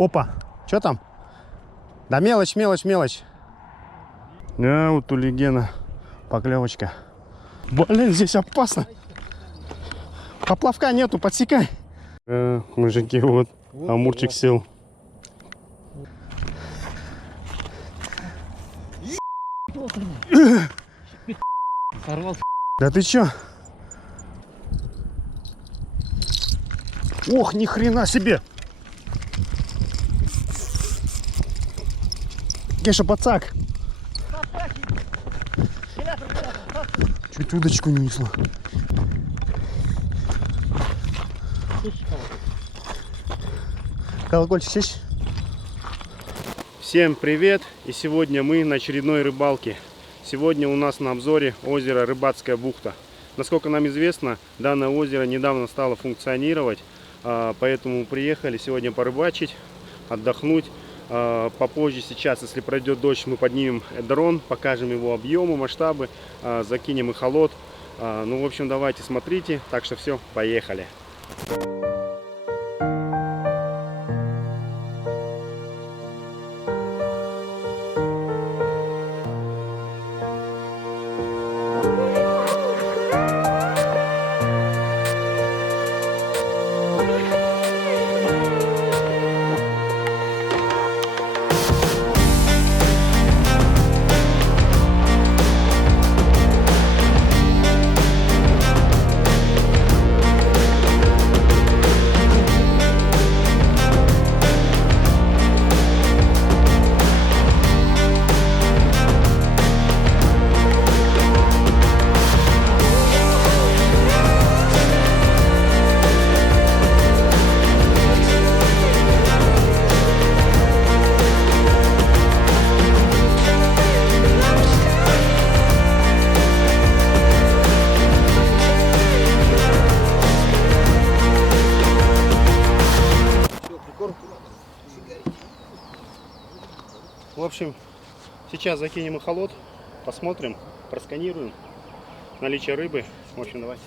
Опа, что там? Да мелочь, мелочь, мелочь. Да, вот у Легена поклевочка. Блин, здесь опасно. Поплавка нету, подсекай. Мужики, вот, амурчик сел. Да ты чё? Ох, ни хрена себе! Кеша, пацак! Чуть удочку не унесла. Колокольчик честь. Всем привет! И сегодня мы на очередной рыбалке. Сегодня у нас на обзоре озеро Рыбацкая бухта. Насколько нам известно, данное озеро недавно стало функционировать, поэтому приехали сегодня порыбачить, отдохнуть. Попозже сейчас, если пройдет дождь, мы поднимем дрон, покажем его объемы, масштабы, закинем эхолот. Ну, в общем, давайте смотрите. Так что все, поехали. В общем, сейчас закинем эхолот, посмотрим, просканируем наличие рыбы. В общем, давайте.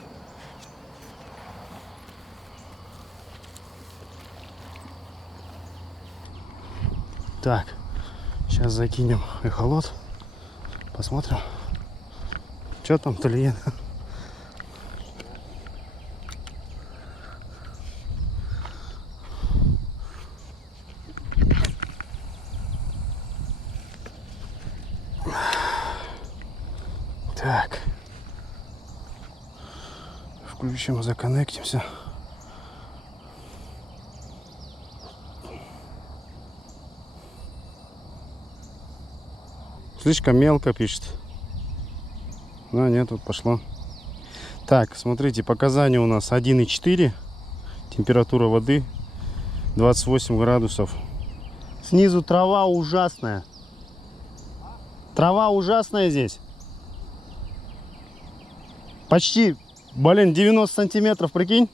Так, сейчас закинем эхолот, посмотрим, что там Тольен. Так, включим, законнектимся. Слишком мелко пишет. А, нет, вот пошло. Так, смотрите, показания у нас 1,4. Температура воды 28 градусов. Снизу трава ужасная. Трава ужасная здесь. Почти, блин, 90 сантиметров, прикинь.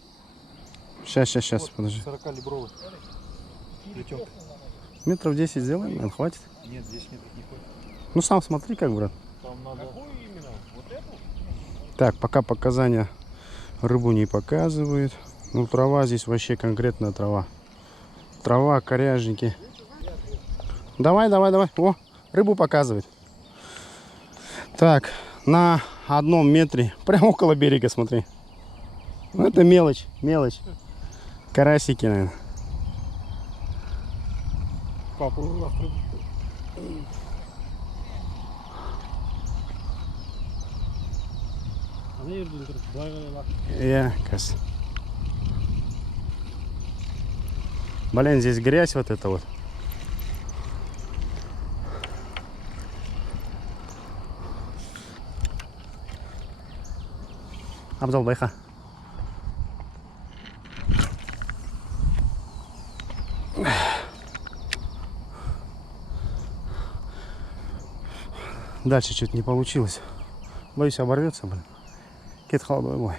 Сейчас, вот, подожди. 40-либровый. Метров 10 сделаем, наверное, хватит. Нет, 10 метров не хватит. Ну, сам смотри, как, брат. Там надо... Какую именно? Вот эту? Так, пока показания рыбу не показывает. Ну, трава здесь вообще конкретная трава. Трава, коряжники. Давай. О, рыбу показывает. Так, на 1 метре, прямо около берега, смотри. Ну, это мелочь. Карасики, наверное. Папа, Кас. Блин, здесь грязь вот эта вот. Абзал, байха. Дальше что-то не получилось. Боюсь, оборвется, блин. Кит холодой мой.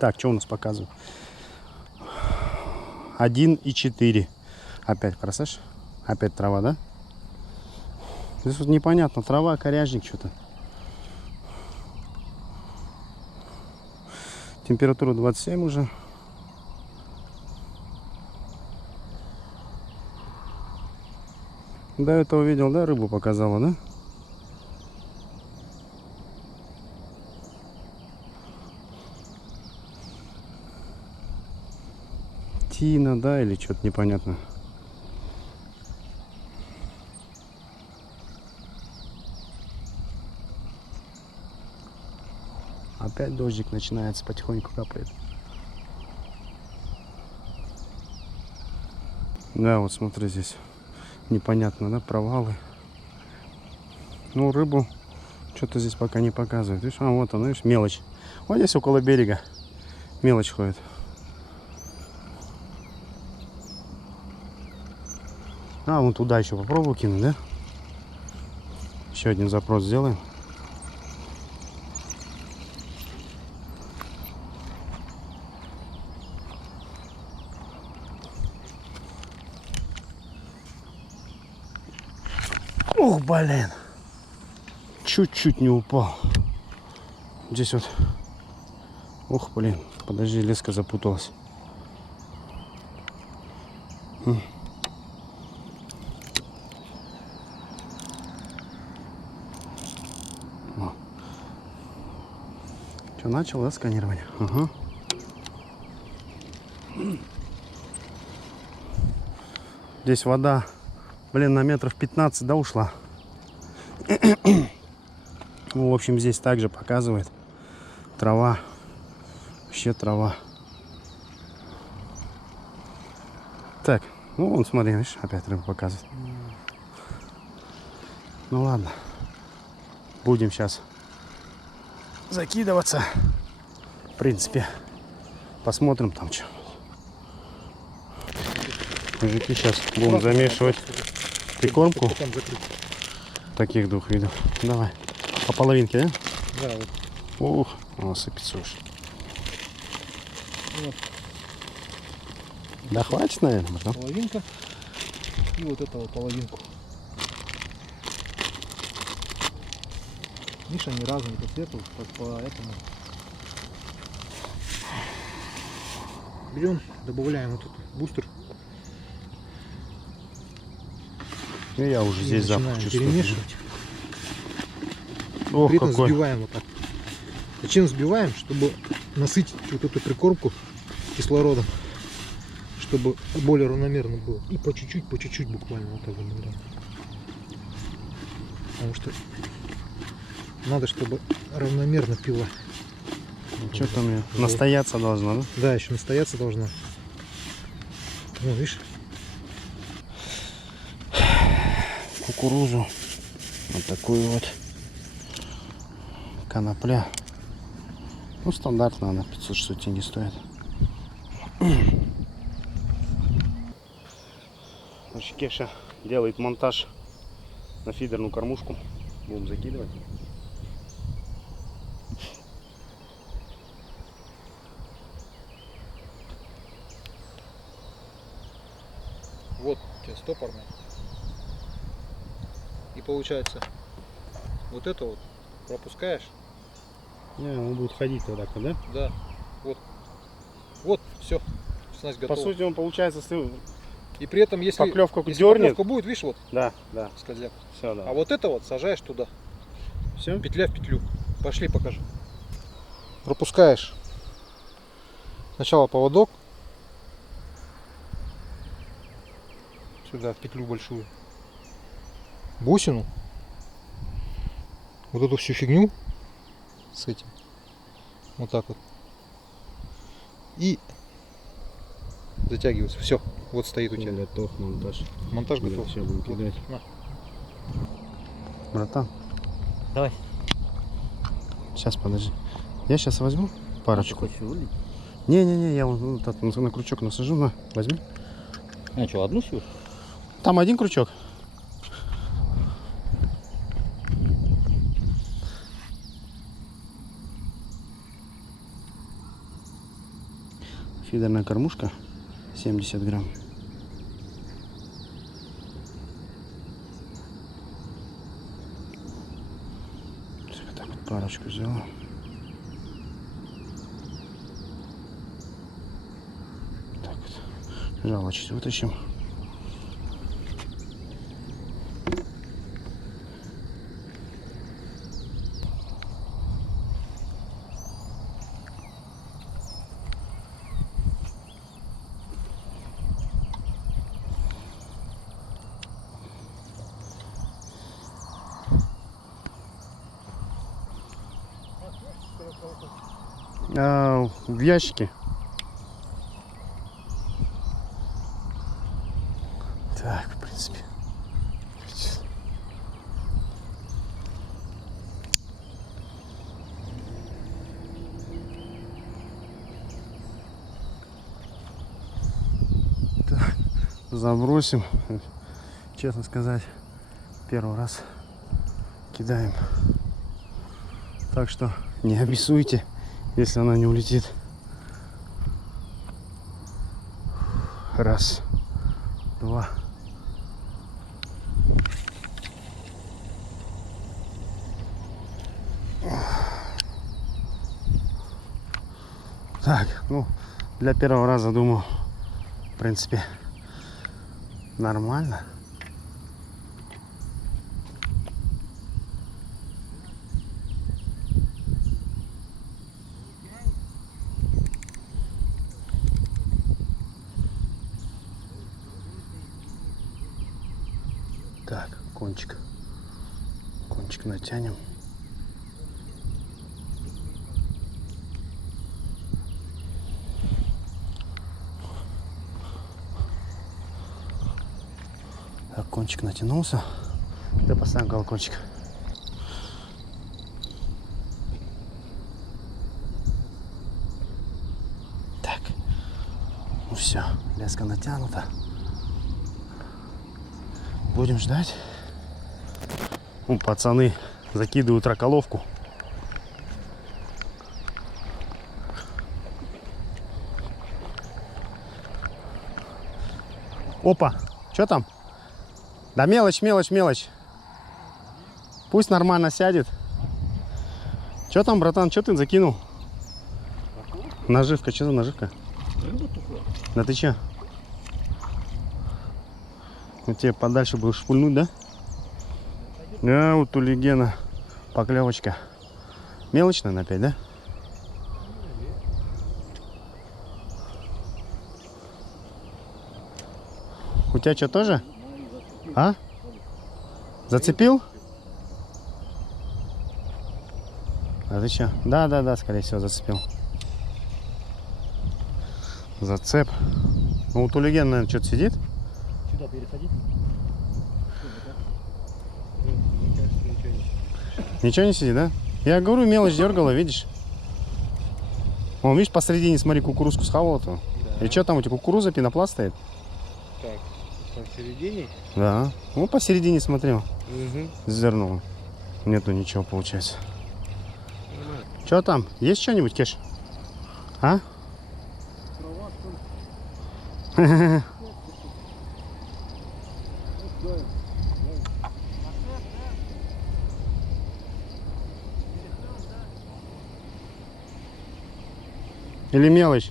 Так, что у нас показывают? 1,4. Опять красавчик. Опять трава, да? Здесь вот непонятно. Трава, коряжник, что-то. Температура 27 уже. До этого видел, да, рыбу показала, да? Тина, да, или что-то непонятно. Опять дождик начинается, потихоньку капает. Да, вот смотри, здесь непонятно, да, провалы. Ну, рыбу что-то здесь пока не показывает. Видишь, а вот она, видишь, мелочь. Вот здесь около берега мелочь ходит. А, вон туда еще попробую кинуть, да? Еще один запрос сделаем. Ух, блин. Чуть-чуть не упал. Здесь вот. Ух, блин. Подожди, леска запуталась. Что, начал, да, сканирование? Ага. Здесь вода, блин, на метров 15, да, ушла. Ну, в общем, здесь также показывает трава. Вообще трава. Так, ну вон, смотри, видишь, опять рыбу показывает. Ну ладно. Будем сейчас закидываться. В принципе, посмотрим там что. Мужики, сейчас будем замешивать прикормку таких двух видов. Давай. По половинке, да? Да, вот. Ух, он сыпется уж. Вот. Да хватит, наверное, братан. Половинка. И вот эту вот половинку. Видишь, они разные по цвету, поэтому берем, добавляем вот этот бустер. И я уже здесь запах начинаем чувствую. перемешивать. Ох, При этом какой. взбиваем вот так. Зачем взбиваем? Чтобы насытить вот эту прикормку кислородом, чтобы более равномерно было. И по чуть-чуть буквально вот так добавляем. Потому что надо, чтобы равномерно пила. Что там я? Настояться должна, да? Да, еще настояться должна. Ну, видишь? Кукурузу. Вот такую вот. Конопля. Ну, стандартно она 500-600 тенге стоит. Значит, Кеша делает монтаж на фидерную кормушку. Будем закидывать. Вот у тебя стопорная. И получается, вот это вот пропускаешь. Не, он будет ходить вот так, да? Да. Вот. Вот, все. Снасть По готова. сути, он получается, если И при этом, если поклевку если дернет. поклевка будет, видишь, вот Да, да. скользяк. Все, да. А вот это вот сажаешь туда. Все? Петля в петлю. Пошли, покажу. Пропускаешь сначала поводок сюда, в петлю большую. Бусину. Вот эту всю фигню с этим. Вот так вот. И затягивается. Все. Вот стоит у тебя. Готов монтаж. Монтаж готов. Все, будем кидать. На. Братан, Давай. сейчас подожди. Я сейчас возьму парочку. Хочешь вылить? Не-не-не, я вот так на крючок насажу, на, возьми. А что, одну сюда? Там один крючок. Фидерная кормушка 70 грамм. Так вот парочку взяла. Так вот. Жалочку вытащим. В ящике. Так, в принципе. Так, забросим. Честно сказать, первый раз кидаем. Так что не обессуйте, если она не улетит. Раз, два. Так, ну, для первого раза, думаю, в принципе, нормально. Так, кончик. Кончик натянем. Так, кончик натянулся. Да, поставим колокольчик. Так. Ну все, леска натянута. Будем ждать. Ну, пацаны закидывают раколовку. Опа, что там? Да мелочь, мелочь, мелочь. Пусть нормально сядет. Что там, братан, что ты закинул? Наживка, что за наживка? Да ты че? Вот тебе подальше будешь шпульнуть, да? Да, вот у Легена поклевочка. Мелочная опять, да? У тебя что, тоже? А? Зацепил? А ты что? Да, да, да, скорее всего, зацепил. Зацеп. Ну, вот у Легена, наверное, что-то сидит. Сюда пересадить? Ничего не сидит, да? Я говорю, мелочь дергала, видишь? Вон, видишь, посередине, смотри, кукурузку схавала-то. Да. И что там у тебя, кукуруза, пенопласт стоит? Так, посередине? Да. Ну, посередине смотрел. Угу. Зерно. Нету ничего, получается. Что там? Есть что-нибудь, Кеш? А? Или мелочь?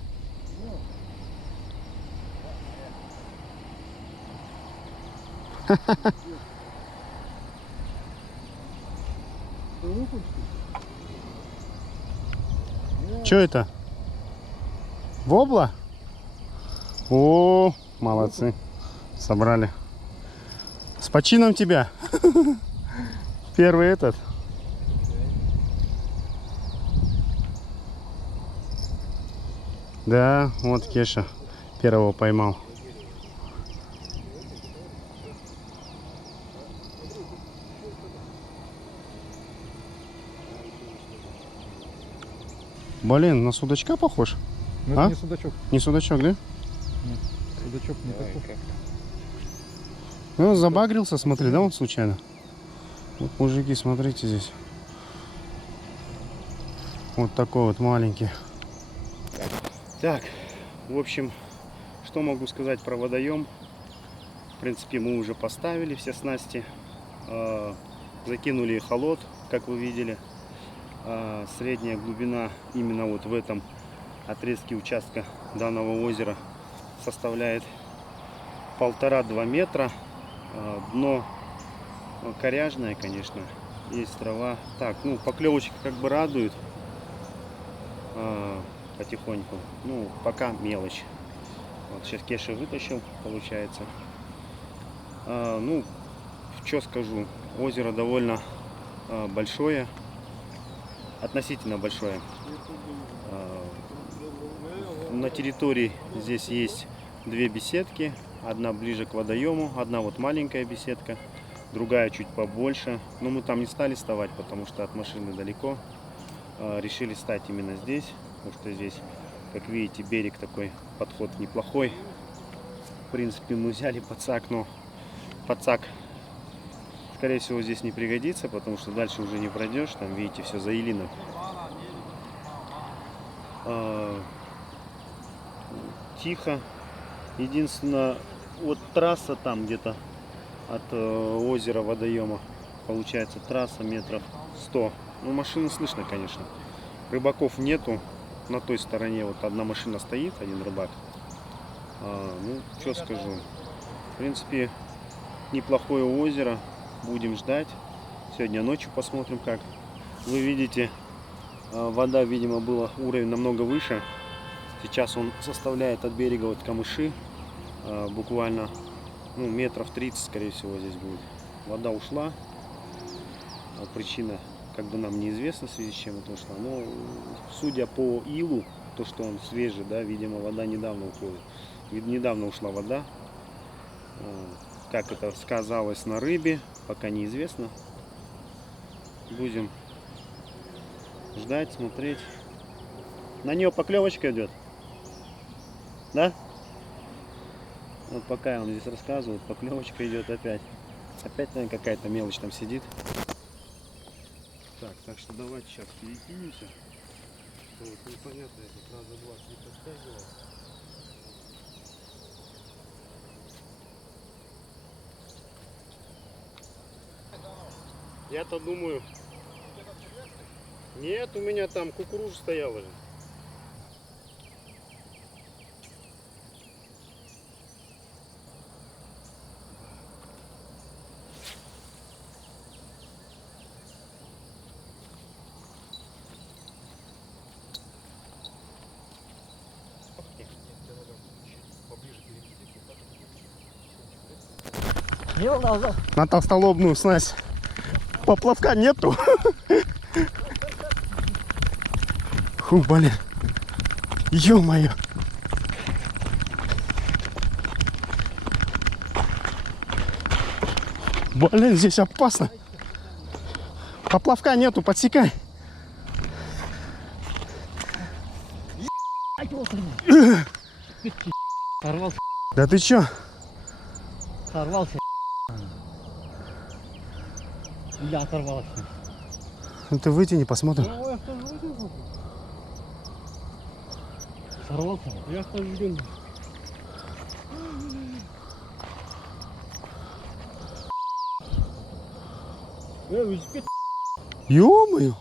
Что это? Вобла? О, молодцы. Собрали. С почином тебя. Первый этот. Да, вот Кеша первого поймал. Блин, на судачка похож? Ну, А? это не судачок. Не судачок, да? Нет, судачок не такой. Ну, забагрился, смотри, да, он случайно? Вот, мужики, смотрите здесь. Вот такой вот маленький. Так, в общем, что могу сказать про водоем? В принципе, мы уже поставили все снасти. Закинули холод, как вы видели. Средняя глубина именно вот в этом отрезке участка данного озера составляет 1,5-2 метра. Дно коряжное, конечно, есть трава. Так, ну, поклевочка как бы радует потихоньку. Ну, пока мелочь. Вот сейчас Кеша вытащил, получается. Ну, что скажу, озеро довольно большое. относительно большое. На территории здесь есть две беседки. Одна ближе к водоему, одна вот маленькая беседка, другая чуть побольше. Но мы там не стали вставать, потому что от машины далеко. Решили стать именно здесь, потому что здесь, как видите, берег такой, подход неплохой. В принципе, мы взяли подсак, но подсак, скорее всего, здесь не пригодится, потому что дальше уже не пройдешь. Там, видите, все заилено. Тихо. Единственное, вот трасса там где-то от озера, водоема, получается трасса метров 100. Ну, машины слышно, конечно. Рыбаков нету. На той стороне вот одна машина стоит, один рыбак. Ну, что скажу. В принципе, неплохое озеро. Будем ждать. Сегодня ночью посмотрим, как. Вы видите, вода, видимо, была уровень намного выше. Сейчас он составляет от берега вот камыши. Буквально, ну, метров 30, скорее всего, здесь будет. Вода ушла. Причина, как бы, нам неизвестна, в связи с чем это ушла. Но, судя по илу, то, что он свежий, да, видимо, вода недавно уходит. Недавно ушла вода. Как это сказалось на рыбе, пока неизвестно. Будем ждать, смотреть. На нее поклевочка идет. Да? Вот пока я вам здесь рассказываю, поклевочка идет опять. Опять, наверное, какая-то мелочь там сидит. Так что давайте сейчас перекинемся. Вот, непонятно, я тут раза два не подтягивал. Я-то думаю... Нет, у меня там кукуруза стояла же. На толстолобную снасть поплавка нету. Фу, блин. Ё-моё. Блин, здесь опасно. Поплавка нету, подсекай. Сорвался. Да ты чё? Сорвался. Я оторвался. Ну ты вытяни, посмотрим. Сорвался. Я хожу. Ё-моё.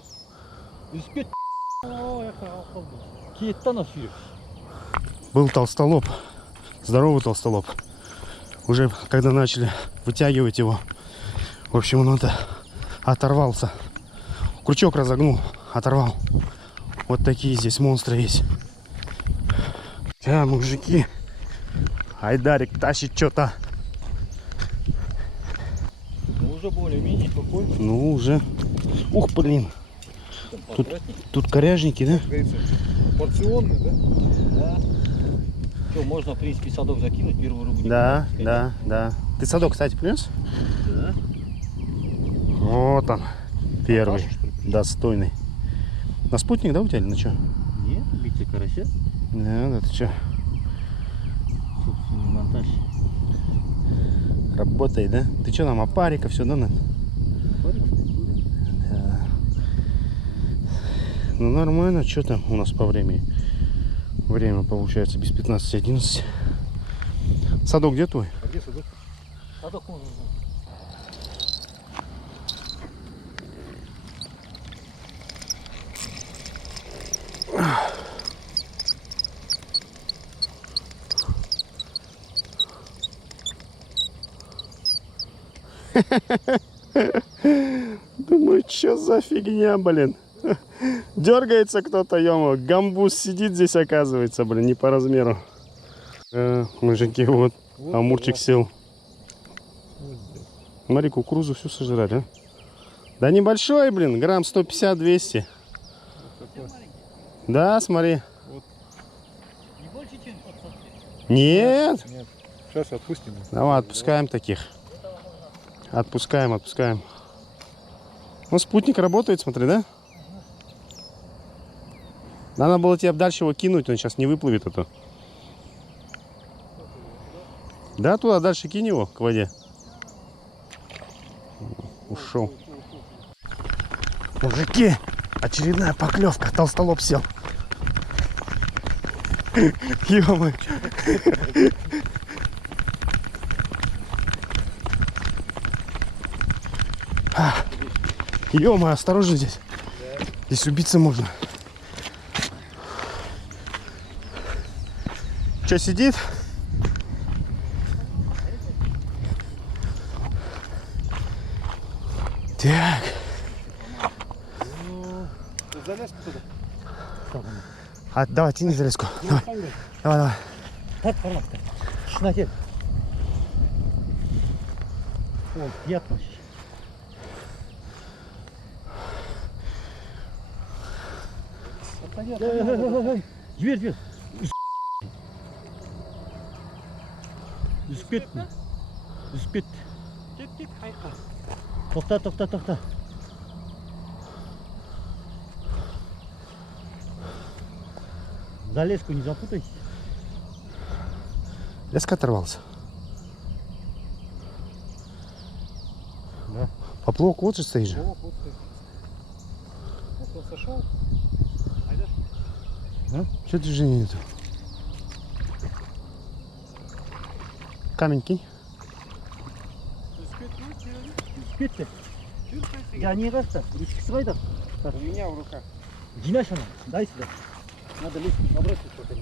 Киетта носишь. Был толстолоб. Здоровый толстолоб. Уже когда начали вытягивать его, в общем, он это оторвался. Крючок разогнул, оторвал. Вот такие здесь монстры есть. Мужики. Айдарик тащит что-то. Ну, уже более-менее спокойно. Ну, уже. Ух, блин. Тут коряжники, да? Порционный, да? Да. Все, можно, в принципе, садок закинуть, первую рыбу. Да, да, да. Ты садок, кстати, принес? Да. Вот он. Первый. Достойный. На спутник, да, у тебя или на что? Нет, биться карася. Да, ты что? Собственный монтаж. Работает, да? Ты что, там опарика, все, да? Да. Ну нормально, что там у нас по времени? Время получается без 15:11. Садок где твой? А где садок? Садок можно. Думаю, что за фигня, блин. Дергается кто-то, ё-моё. Гамбуз сидит здесь, оказывается, блин, не по размеру. Мужики, вот, амурчик сел. Смотри, кукурузу всю сожрали, а? Да небольшой, блин, грамм 150-200. Да, смотри. Не больше, чем подсадки? Нет. Нет. Сейчас отпустим. Давай, отпускаем таких. Отпускаем, отпускаем. Ну, спутник работает, смотри, да? Надо было тебе дальше его кинуть, он сейчас не выплывет, а то. Да, туда дальше кинь его к воде. Ушел. Мужики, очередная поклевка. Толстолоб сел. Ё-моё. Ё-моё, осторожно здесь. Здесь убиться можно. Что, сидит? Так. Залезку туда. Давай, тяни залезку. Давай, давай, давай. Так, пожалуйста. Шнахет. О, приятно. Дверь, дверь. Үспет. Үспет. Токта, токта, токта. За леску не запутайся. Леска оторвался. Да. Поплавок вот же стоит же. Вот стоит. Вот он сошел. Что движения нету? Камень кинь. Үспет. Я не раз-то. Ручки свои да. У меня в руках. Динаш она. Дай сюда. Надо леску набросить что-то.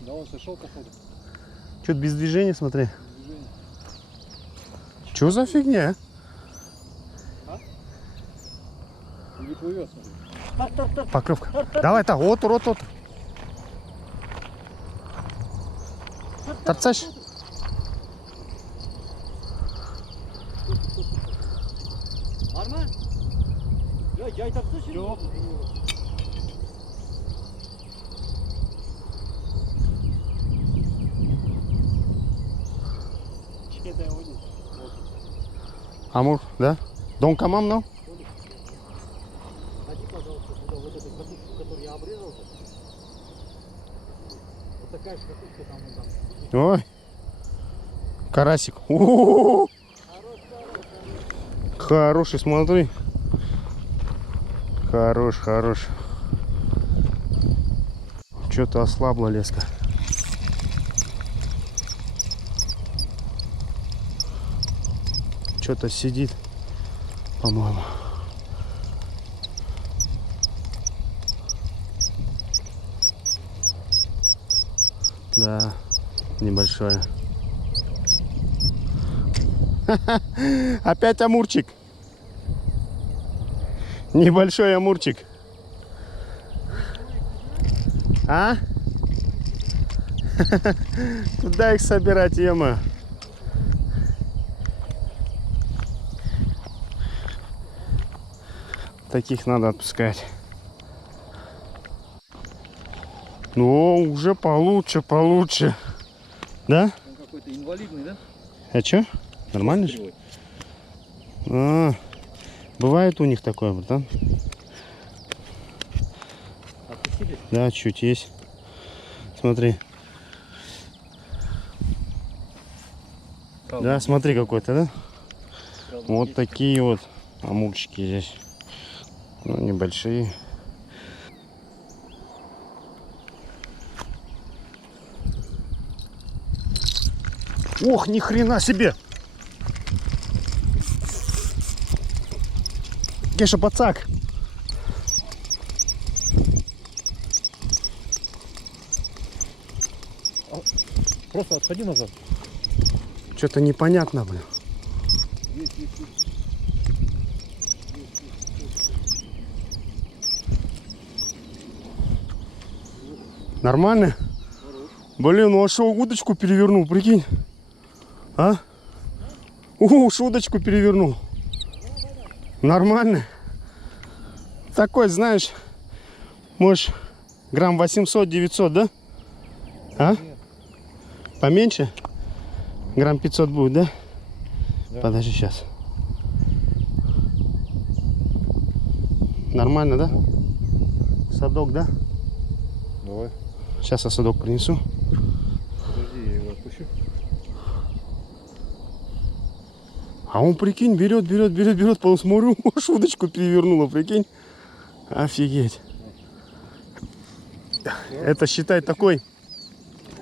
Да он сошел походу. Что-то без движения, смотри. Движение. Что за фигня? Не плывет, смотри. Поклевка. Давай, так, вот, вот. Торцаш. Var mı? Ya yay taktı şimdi. Yok. Амур, да? Дон Камам, ну? Ходи, пожалуйста, сюда, вот эту катушку, которую я обрезал. Вот такая же катушка там вон там. Ой. Карасик. У-у-у-у. Хороший, смотри. Хорош. Что-то ослабла леска. Что-то сидит, по-моему. Да, небольшое. Опять амурчик. Небольшой амурчик. А? Куда их собирать, ема? Таких надо отпускать. Ну, уже получше. Да? Он какой-то инвалидный, да? А чё? Нормально же? А, бывает у них такое, братан? Отпустили? Да, чуть есть. Смотри. Правда, Да, смотри какой-то, да? правда, Вот есть. такие вот амурчики здесь. Ну, небольшие. Ох, ни хрена себе! Кеша, пацак! Просто отходи назад. Что-то непонятно, блин. Нормально? Блин, ну а что, удочку перевернул, прикинь? А? Уж удочку перевернул. Нормально? Такой, знаешь, Может, грамм 800-900, да? А? Поменьше? Грамм 500 будет, да? Да. Подожди, сейчас. Нормально, да? Садок, да? Давай. Сейчас я садок принесу. Подожди, я его отпущу. А он, прикинь, берет, посмотрю, аж удочку перевернула, прикинь. Офигеть. Это, считай, такой.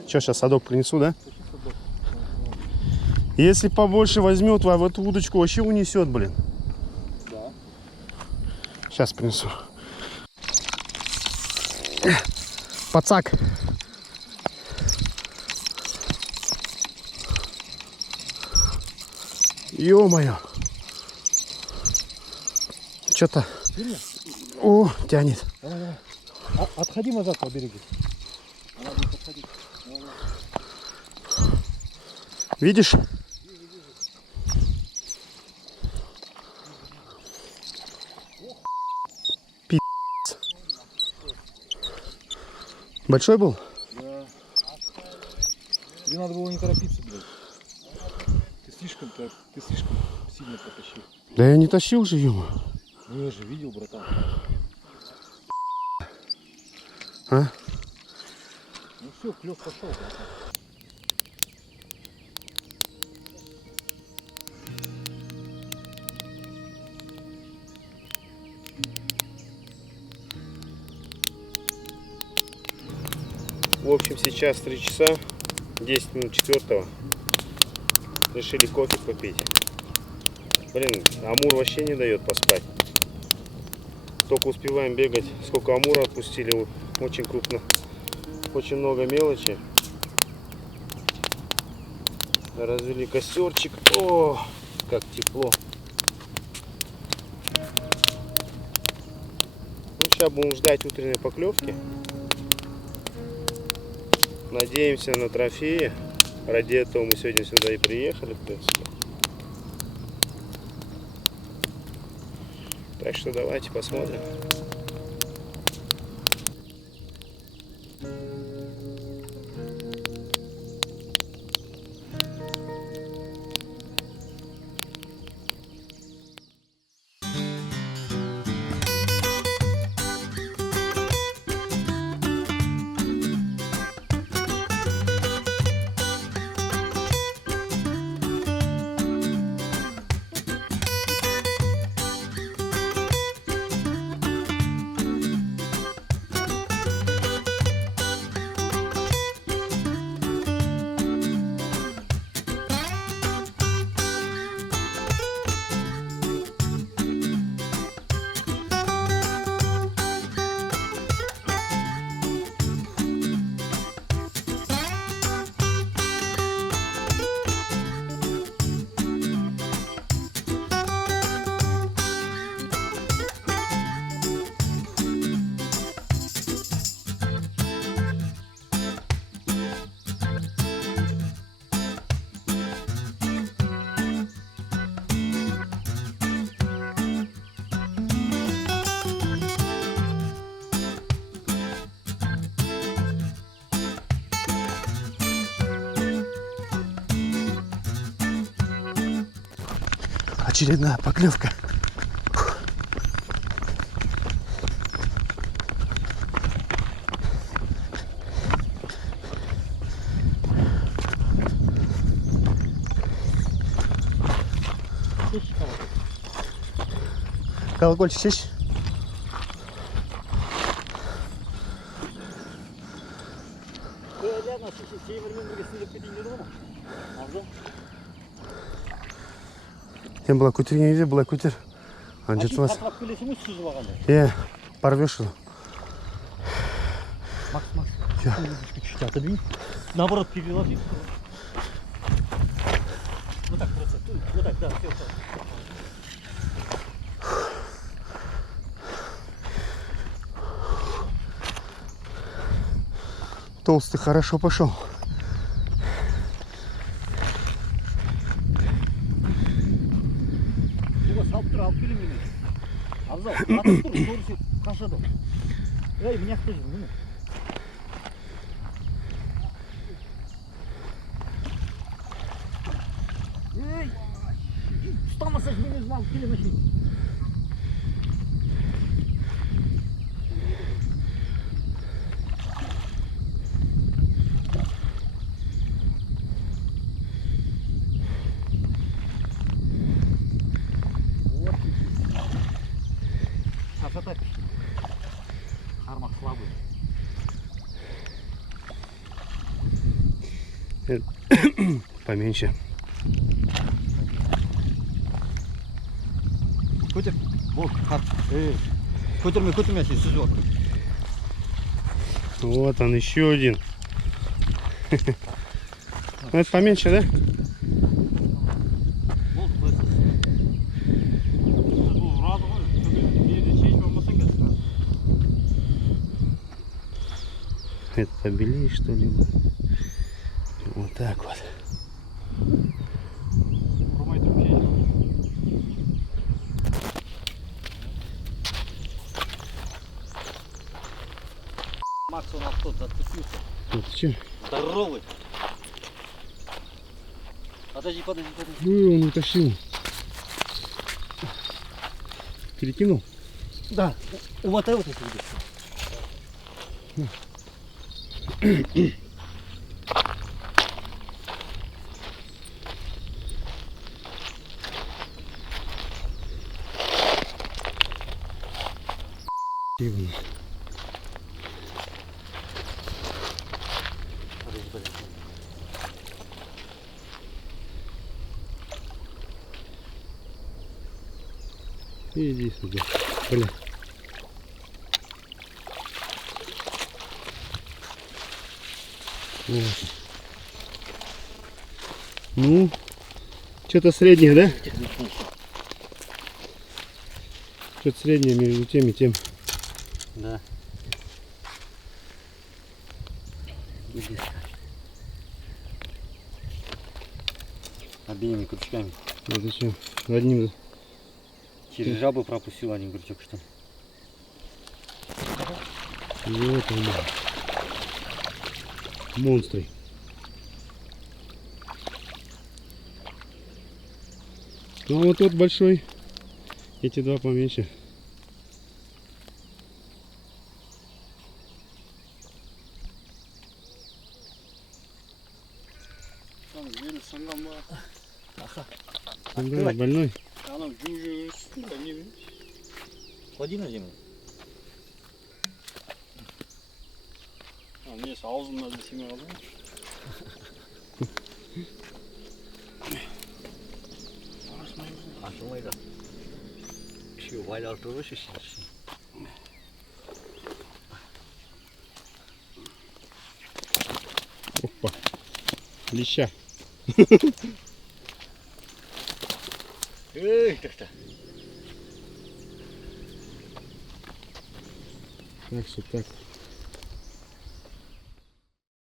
Что, сейчас садок принесу, да? Если побольше возьмет, в эту удочку вообще унесет, блин. Да. Сейчас принесу. Пацак. Ё-моё. Что-то. О, тянет. Давай, давай. Отходи назад по берегу. Видишь? Пи***ц. Большой был? Да. Тебе надо было не торопиться, блядь. Ты слишком сильно потащил. Да я не тащил же его. Ну я же видел, братан. А? Ну все, клёв пошел, братан. В общем, сейчас 3 часа, 10 минут 4-го. Решили кофе попить. Блин, амур вообще не дает поспать. Только успеваем бегать. Сколько амура отпустили, очень крупно. Очень много мелочи. Развели костерчик. О, как тепло. Ну, сейчас будем ждать утренней поклевки. Надеемся на трофеи. Ради этого мы сегодня сюда и приехали, в принципе. Так что давайте посмотрим. Очередная поклевка. Колокольчик честь. Была кутер, не видел, была кутер. Анжетылас. Порвешь его. Макс, чуть-чуть отодвинь. Наоборот, переложи. Вот так, просто. Вот так, да, все. Толстый хорошо пошел. Эй, меня кто же? Эй! Tutamazsak beni mal kelime şey. Красота. Хармак слабый. Поменьше. Көтер. Бол, хат. Көтерме, сүзіп отыр. Вот он, еще один. Ну, это поменьше, да? Бол, қойсыз. Это побелее, что ли? Вот так вот. Макс, он оттуда отцепился. Вот что? Здоровый. Подожди. Он утащил. Перекинул? Да. Вот это видишь. Подожди. Иди сюда. Бля. Вот. Ну, что-то среднее, да? Что-то среднее между тем и тем. Да. Обеими крючками. Это что? Одним. Через жабу пропустил один крючок, что ли? Вот он. Монстры. Ну вот тот большой. Эти два поменьше. Санган больной. Клади на землю. Neyse ağzımdan bir şey aldım. Ашылмайды. Еще валял тоже сейчас. Опа. Леща. Эй, так-то. Так что так.